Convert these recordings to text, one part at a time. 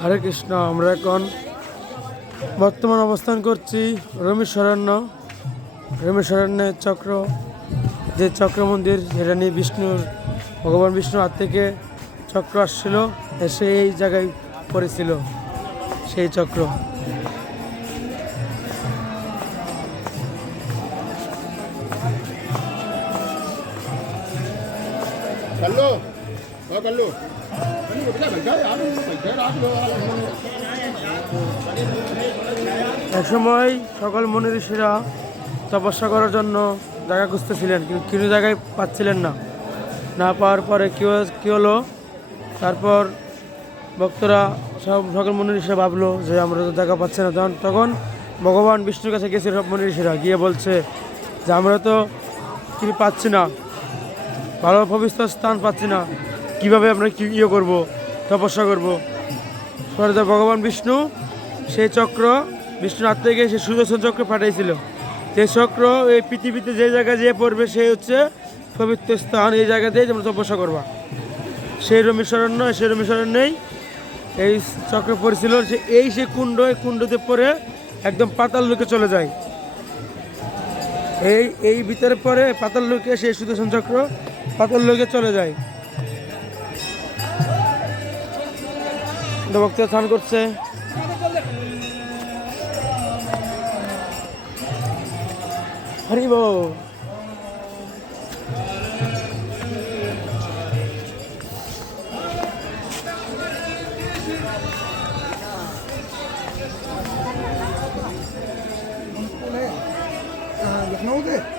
হরে কৃষ্ণ আমরা এখন বর্তমান অবস্থান করছি রমেশ্বরণ্য রমেশ্বরণ্যের চক্র যে চক্র মন্দির যেটা নিয়ে বিষ্ণুর ভগবান বিষ্ণুর হাত থেকে চক্র আসছিল এসে এই জায়গায় পড়েছিল সেই চক্র। Kallo, oh kallo. Ini kita baca ya, baca rapi এক সময় সকল মনি ঋষিরা তপস্যা করার জন্য জায়গা খুঁজতেছিলেন কিন্তু কোনো জায়গায় পাচ্ছিলেন না। না পাওয়ার পরে কী কী হলো? তারপর ভক্তরা সব সকল মনি ঋষিরা ভাবলো যে আমরা তো জায়গা পাচ্ছি না। তখন তখন ভগবান বিষ্ণুর কাছে গেছে সব মনি ঋষিরা গিয়ে বলছে যে আমরা তো কিছু পাচ্ছি না। ভালো পবিত্র স্থান পাচ্ছি না। কীভাবে আমরা কি ইয়ে করব, তপস্যা করব? তো ভগবান বিষ্ণু সেই চক্র, বিষ্ণুর হাত থেকে সে সুদর্শন চক্র পাঠাইছিল। সেই চক্র, এই পৃথিবীতে যে জায়গায় যেয়ে পড়বে সেই হচ্ছে পবিত্র স্থান, এই জায়গাতেই তোমরা তপস্যা করবা। সেই রমেশ্বরণ্য সেই রমেশ্বরণ্যেই এই চক্র পড়েছিল সে এই সে কুণ্ড, এই কুণ্ডতে পরে একদম পাতাল লোকে চলে যায়। এই এই ভিতরে পরে পাতাল লোকে সেই সুদর্শন চক্র, পাতাল লোকে চলে যায়। ভক্ত স্নান করছে হরিব लखनऊ से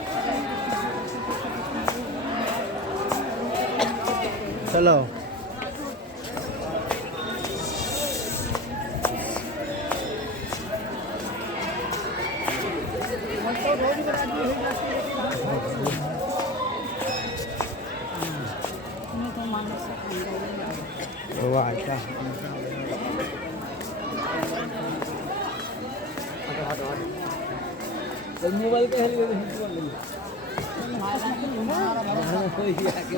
চলো মোবাইল কে হেলি भैया के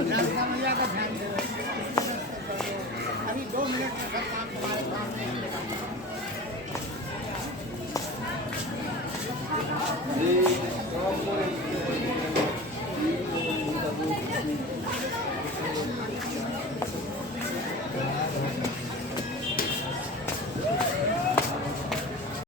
अभी दो मिनट का काम